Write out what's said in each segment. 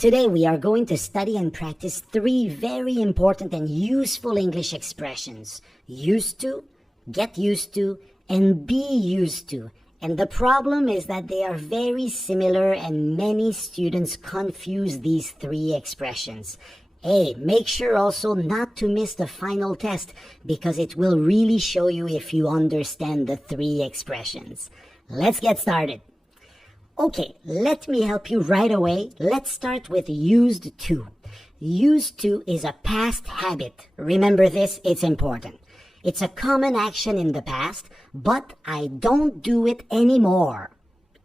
Today we are going to study and practice three very important and useful English expressions. Used to, get used to, and be used to. And the problem is that they are very similar and many students confuse these three expressions. Make sure also not to miss the final test because it will really show you if you understand the three expressions. Let's get started. Okay, let me help you right away. Let's start with used to. Used to is a past habit. Remember this, it's important. It's a common action in the past, but I don't do it anymore.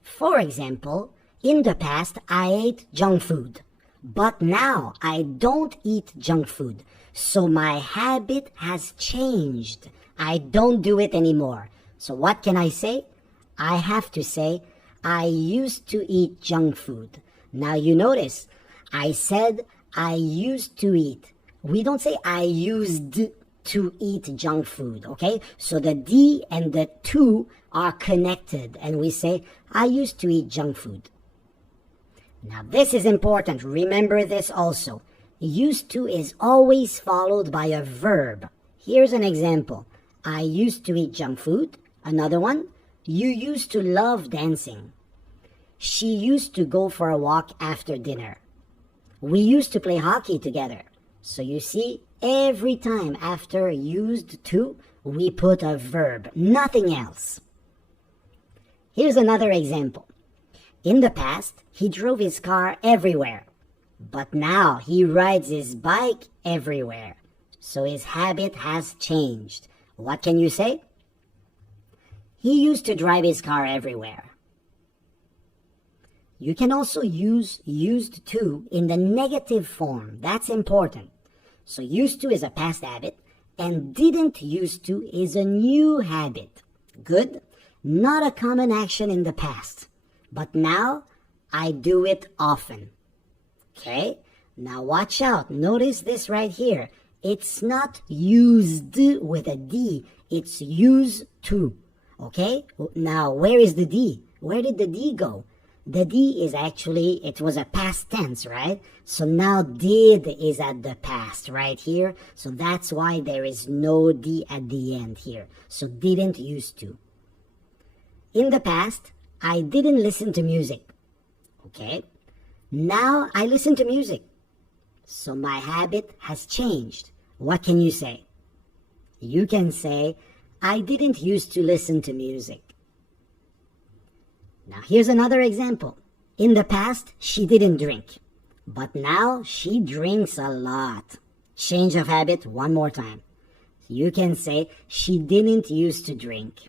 For example, in the past, I ate junk food. But now I don't eat junk food. So my habit has changed. I don't do it anymore. So what can I say? I have to say, I used to eat junk food. Now you notice, I said I used to eat. We don't say I used to eat junk food, okay? So the D and the to are connected and we say, I used to eat junk food. Now this is important. Remember this also. Used to is always followed by a verb. Here's an example. I used to eat junk food. Another one. You used to love dancing. She used to go for a walk after dinner. We used to play hockey together. So you see, every time after used to, we put a verb, nothing else. Here's another example. In the past, he drove his car everywhere. But now he rides his bike everywhere. So his habit has changed. What can you say? He used to drive his car everywhere. You can also use used to in the negative form. That's important. So used to is a past habit and didn't used to is a new habit. Good. Not a common action in the past. But now I do it often. Okay? Now watch out. Notice this right here. It's not used with a D. It's used to. Okay? Now where is the D? Where did the D go? The D is actually, it was a past tense, right? So now did is at the past right here. So that's why there is no D at the end here. So didn't used to. In the past, I didn't listen to music. Okay? Now I listen to music. So my habit has changed. What can you say? You can say, I didn't used to listen to music. Now here's another example. In the past, she didn't drink. But now she drinks a lot. Change of habit one more time. You can say, she didn't used to drink.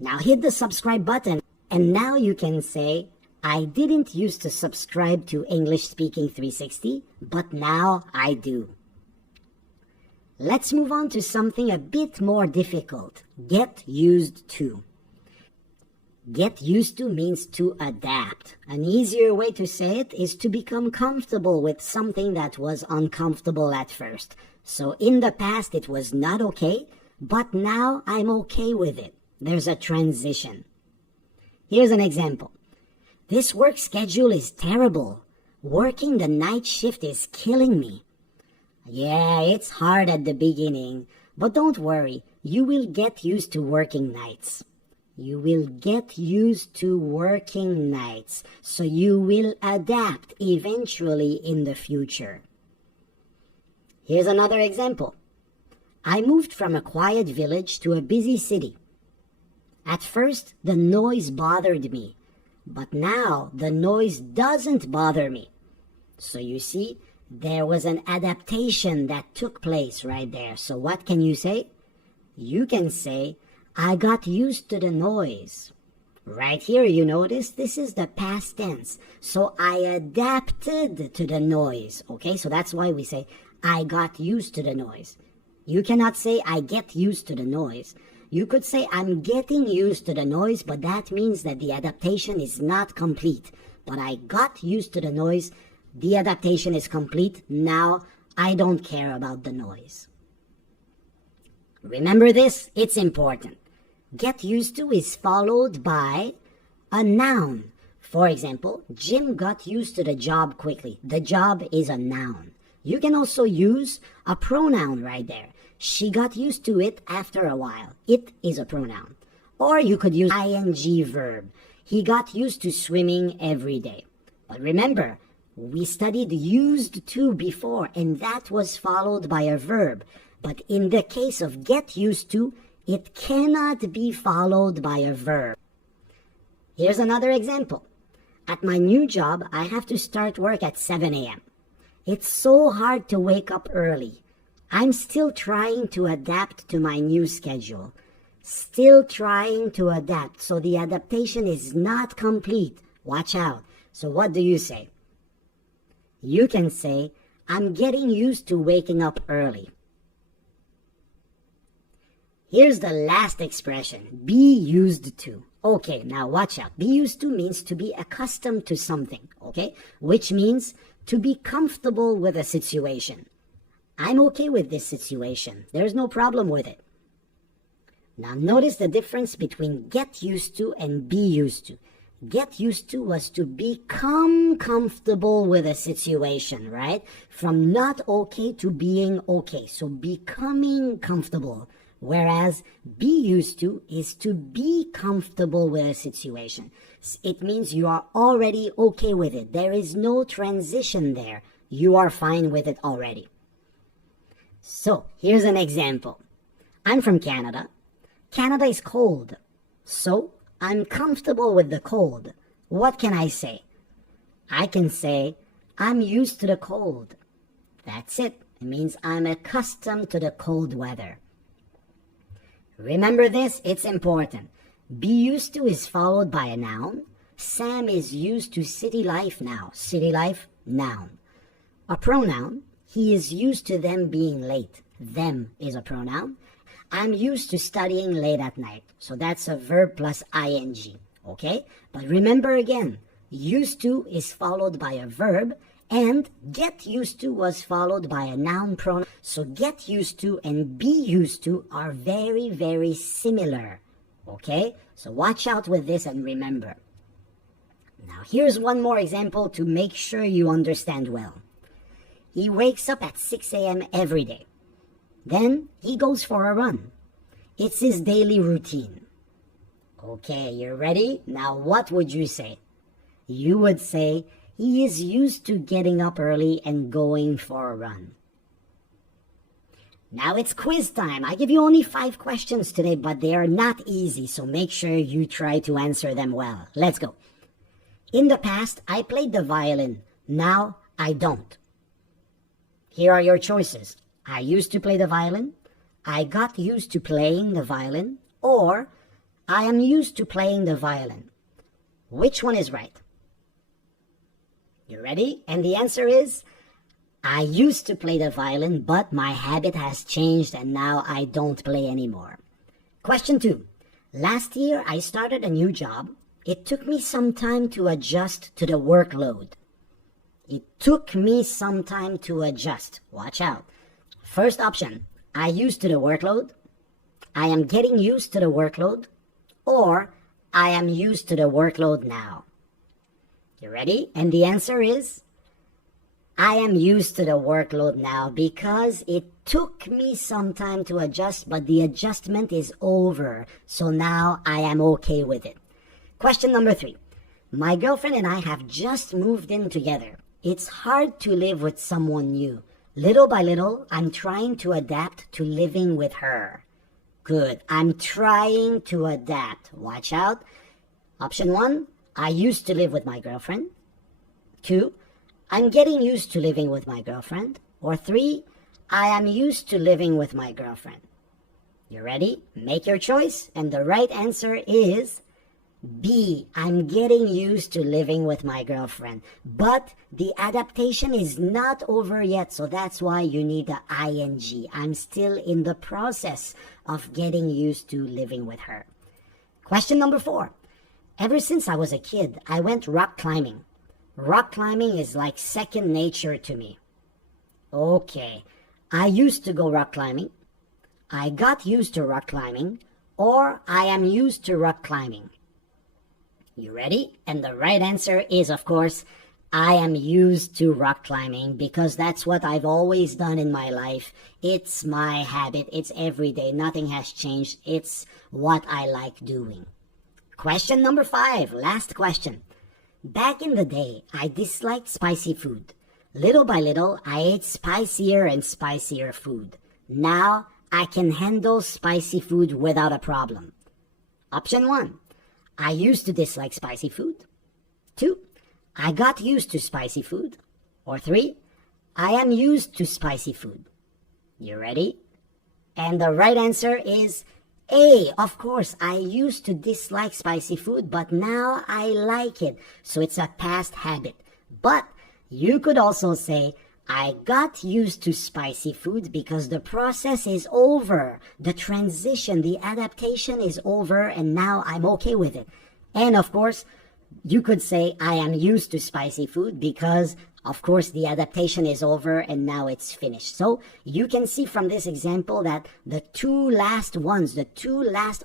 Now hit the subscribe button. And now you can say, I didn't used to subscribe to English Speaking 360, but now I do. Let's move on to something a bit more difficult. Get used to. Get used to means to adapt. An easier way to say it is to become comfortable with something that was uncomfortable at first. So in the past it was not okay, but now I'm okay with it. There's a transition. Here's an example. This work schedule is terrible. Working the night shift is killing me. Yeah, it's hard at the beginning, but don't worry. You will get used to working nights. You will get used to working nights, so you will adapt eventually in the future. Here's another example. I moved from a quiet village to a busy city. At first, the noise bothered me, but now the noise doesn't bother me. So you see, there was an adaptation that took place right there. So what can you say? You can say, I got used to the noise. Right here, you notice this is the past tense. So I adapted to the noise. Okay, so that's why we say, I got used to the noise. You cannot say, I get used to the noise. You could say, I'm getting used to the noise, but that means that the adaptation is not complete. But I got used to the noise. The adaptation is complete. Now I don't care about the noise. Remember this, it's important. Get used to is followed by a noun. For example, Jim got used to the job quickly. The job is a noun. You can also use a pronoun right there. She got used to it after a while. It is a pronoun. Or you could use ing verb. He got used to swimming every day. But remember, we studied used to before, and that was followed by a verb. But in the case of get used to, it cannot be followed by a verb. Here's another example. At my new job, I have to start work at 7 a.m. It's so hard to wake up early. I'm still trying to adapt to my new schedule. Still trying to adapt, so the adaptation is not complete. Watch out. So what do you say? You can say, I'm getting used to waking up early. Here's the last expression, be used to. Okay, now watch out. Be used to means to be accustomed to something, okay? Which means to be comfortable with a situation. I'm okay with this situation. There's no problem with it. Now notice the difference between get used to and be used to. Get used to was to become comfortable with a situation, right? From not okay to being okay. So becoming comfortable. Whereas be used to is to be comfortable with a situation. It means you are already okay with it. There is no transition there. You are fine with it already. So here's an example. I'm from Canada. Canada is cold. So I'm comfortable with the cold. What can I say? I can say, I'm used to the cold. That's it. It means I'm accustomed to the cold weather. Remember this, it's important. Be used to is followed by a noun. Sam is used to city life now. City life, noun. A pronoun, he is used to them being late. Them is a pronoun. I'm used to studying late at night. So that's a verb plus ing. Okay? But remember again, used to is followed by a verb, and get used to was followed by a noun pronoun. So get used to and be used to are very, very similar. Okay? So watch out with this and remember. Now here's one more example to make sure you understand well. He wakes up at 6 a.m. every day. Then he goes for a run. It's his daily routine. Okay, you're ready? Now what would you say? You would say, he is used to getting up early and going for a run. Now it's quiz time. I give you only 5 questions today, but they are not easy, so make sure you try to answer them well. Let's go. In the past, I played the violin. Now, I don't. Here are your choices. I used to play the violin. I got used to playing the violin. Or, I am used to playing the violin. Which one is right? You ready? And the answer is, I used to play the violin, but my habit has changed and now I don't play anymore. Question 2. Last year, I started a new job. It took me some time to adjust to the workload. It took me some time to adjust. Watch out. First option, I used to the workload. I am getting used to the workload. Or, I am used to the workload now. You ready? And the answer is, I am used to the workload now because it took me some time to adjust, but the adjustment is over. So now I am okay with it. Question number 3. My girlfriend and I have just moved in together. It's hard to live with someone new. Little by little, I'm trying to adapt to living with her. Good. I'm trying to adapt. Watch out. Option 1, I used to live with my girlfriend. 2, I'm getting used to living with my girlfriend. Or 3, I am used to living with my girlfriend. You ready? Make your choice. And the right answer is B. I'm getting used to living with my girlfriend. But the adaptation is not over yet, so that's why you need the ing. I'm still in the process of getting used to living with her. Question number 4. Ever since I was a kid, I went rock climbing. Rock climbing is like second nature to me. Okay, I used to go rock climbing. I got used to rock climbing. Or I am used to rock climbing. You ready? And the right answer is, of course, I am used to rock climbing because that's what I've always done in my life. It's my habit. It's every day. Nothing has changed. It's what I like doing. Question number 5, last question. Back in the day, I disliked spicy food. Little by little, I ate spicier and spicier food. Now, I can handle spicy food without a problem. Option 1, I used to dislike spicy food. 2, I got used to spicy food. Or 3, I am used to spicy food. You ready? And the right answer is A. Of course, I used to dislike spicy food, but now I like it. So it's a past habit. But you could also say, I got used to spicy food because the process is over. The transition, the adaptation is over, and now I'm okay with it. And of course, you could say I am used to spicy food because, of course, the adaptation is over and now it's finished. So you can see from this example that the two last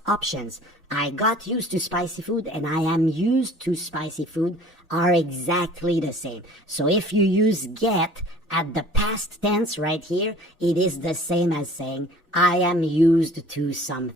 options, I got used to spicy food and I am used to spicy food, are exactly the same. So if you use get at the past tense right here, it is the same as saying I am used to something.